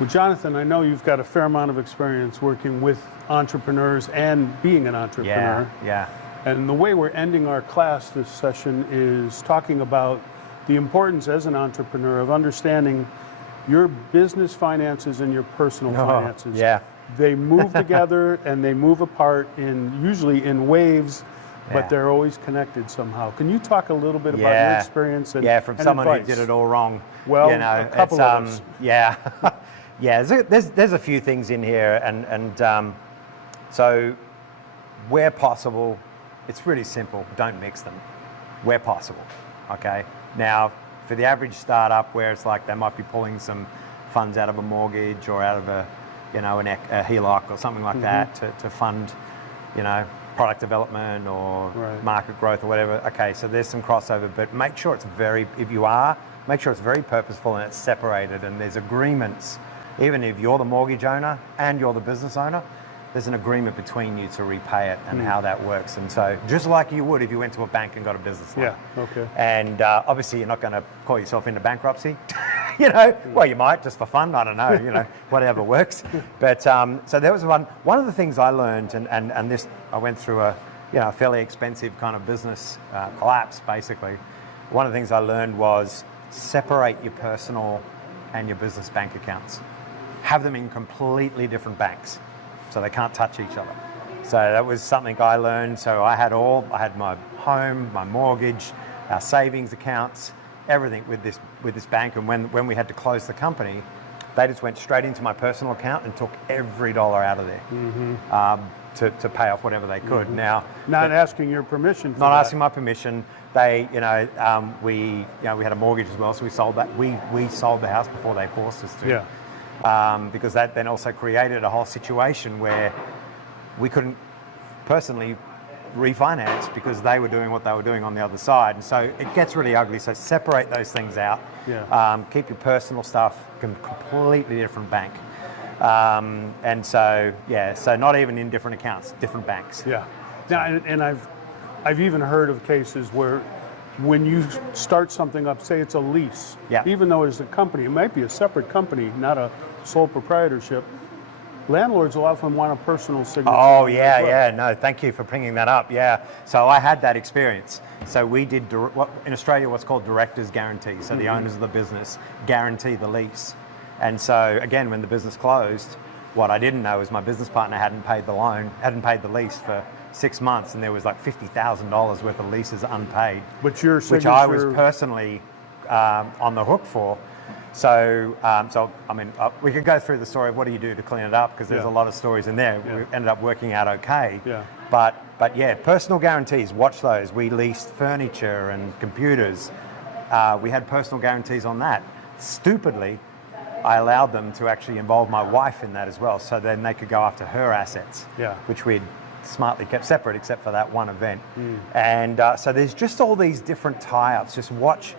Well, Jonathan, I know you've got a fair amount of experience working with entrepreneurs and being an entrepreneur. Yeah. And the way we're ending our class this session is talking about the importance as an entrepreneur of understanding your business finances and your personal finances. Yeah. They move together and they move apart usually in waves, but they're always connected somehow. Can you talk a little bit about your experience and from and someone advice? who did it all wrong. Well, you know, a couple of us. Yeah. Yeah, there's a few things in here, and so where possible, it's really simple. Don't mix them. Where possible, okay. Now, for the average startup, where it's like they might be pulling some funds out of a mortgage or out of a HELOC or something like that to fund, product development or market growth or whatever. Okay, so there's some crossover, but make sure it's very purposeful and it's separated and there's agreements. Even if you're the mortgage owner and you're the business owner, there's an agreement between you to repay it and how that works. And so just like you would if you went to a bank and got a business loan. Yeah, okay. And obviously you're not going to call yourself into bankruptcy. Well, you might just for fun, I don't know, whatever works. But so there was one of the things I learned, and this, I went through a fairly expensive kind of business collapse basically. One of the things I learned was separate your personal and your business bank accounts. Have them in completely different banks so they can't touch each other. So that was something I learned. So I had my home, my mortgage, our savings accounts, everything with this bank. And when we had to close the company, they just went straight into my personal account and took every dollar out of there to pay off whatever they could. Now, not asking your permission. Not asking my permission. They, we had a mortgage as well, so we sold that. We sold the house before they forced us to. Yeah. Because that then also created a whole situation where we couldn't personally refinance because they were doing what they were doing on the other side. And so it gets really ugly. So separate those things out. Yeah. Keep your personal stuff in a completely different bank. And so not even in different accounts, different banks. Yeah. Now, and I've even heard of cases where when you start something up, say it's a lease, even though it's a company, it might be a separate company, not a sole proprietorship, landlords will often want a personal signature. Oh, yeah. No, thank you for bringing that up. Yeah. So I had that experience. So we did, in Australia, what's called director's guarantee. So the owners of the business guarantee the lease. And so, again, when the business closed, what I didn't know is my business partner hadn't paid the lease for 6 months, and there was like $50,000 worth of leases unpaid, which I was personally on the hook for. So, we could go through the story of what do you do to clean it up, because there's a lot of stories in there. We ended up working out okay. Yeah. But yeah, personal guarantees, watch those. We leased furniture and computers. We had personal guarantees on that. Stupidly, I allowed them to actually involve my wife in that as well, so then they could go after her assets, which we'd smartly kept separate except for that one event. And so there's just all these different tie-ups. Just watch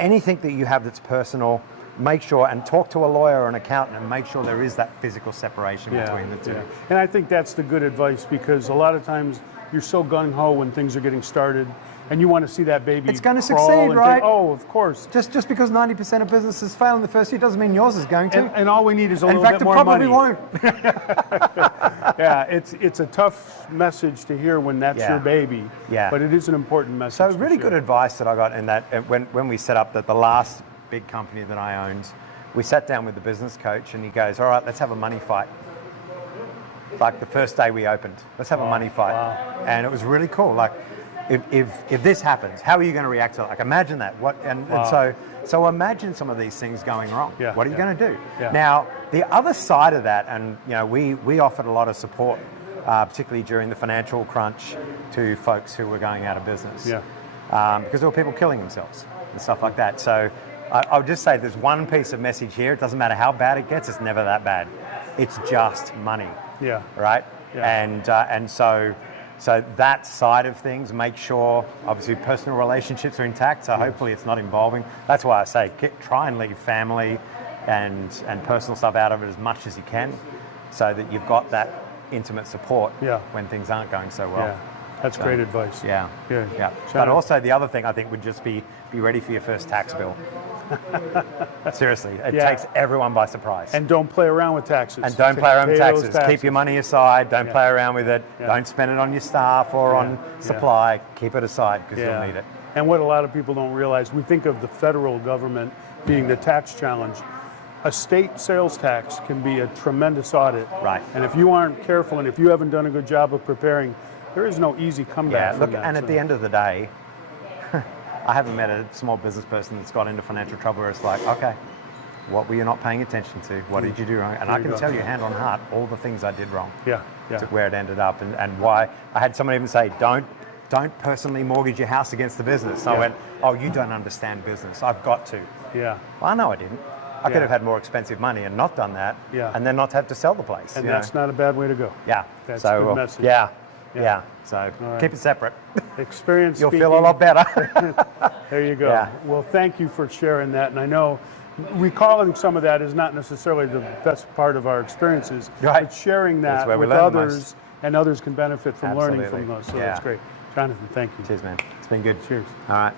anything that you have that's personal, make sure, and talk to a lawyer or an accountant and make sure there is that physical separation between the two. And I think that's the good advice, because a lot of times you're so gung-ho when things are getting started and you want to see that baby. It's going to crawl succeed, and right? Oh, of course. Just because 90% of businesses fail in the first year doesn't mean yours is going to. And all we need is a little bit more money. In fact, it probably won't. Yeah, it's a tough message to hear when that's your baby. Yeah. But it is an important message. So really good advice that I got in that when we set up the last big company that I owned, we sat down with the business coach and he goes, all right, let's have a money fight. Like the first day we opened, let's have a money fight. Wow. And it was really cool. Like, if this happens, how are you going to react to it? Like, imagine that. And so imagine some of these things going wrong. Yeah, what are you going to do? Yeah. Now, the other side of that, and we offered a lot of support, particularly during the financial crunch, to folks who were going out of business. Yeah. Because there were people killing themselves and stuff like that. So I would just say there's one piece of message here. It doesn't matter how bad it gets. It's never that bad. It's just money. Yeah. Right? Yeah. And so that side of things, make sure, obviously, personal relationships are intact, so hopefully it's not involving. That's why I say try and leave family and personal stuff out of it as much as you can, so that you've got that intimate support when things aren't going so well. Yeah. That's great advice. Yeah. Yeah. Yeah. But Shannon? also the other thing I think would just be ready for your first tax bill. Seriously, it takes everyone by surprise. And don't play around with taxes. And don't play around with Pay those taxes. Keep your money aside. Don't play around with it. Don't spend it on your staff or on supply. Keep it aside because you'll need it. And what a lot of people don't realize, we think of the federal government being the tax challenge. A state sales tax can be a tremendous audit. Right. And if you aren't careful and if you haven't done a good job of preparing, there is no easy comeback from that. And at the end of the day, I haven't met a small business person that's got into financial trouble where it's like, okay, what were you not paying attention to? What did you do wrong? And I can tell you hand on heart all the things I did wrong. Yeah. To where it ended up and why. I had someone even say, don't personally mortgage your house against the business. So I went, oh, you don't understand business. I've got to. Yeah. Well, no, I didn't. I could have had more expensive money and not done that, and then not have to sell the place. And that's not a bad way to go. Yeah. That's a good message. Yeah. So keep it separate. Experience You'll speaking. feel a lot better. There you go. Yeah. Well, thank you for sharing that. And I know recalling some of that is not necessarily the best part of our experiences, Right. but sharing that where we with learn the others, most. and others can benefit from learning Absolutely. from those. So Yeah. that's great. Jonathan, thank you. Cheers, man. It's been good. Cheers. All right.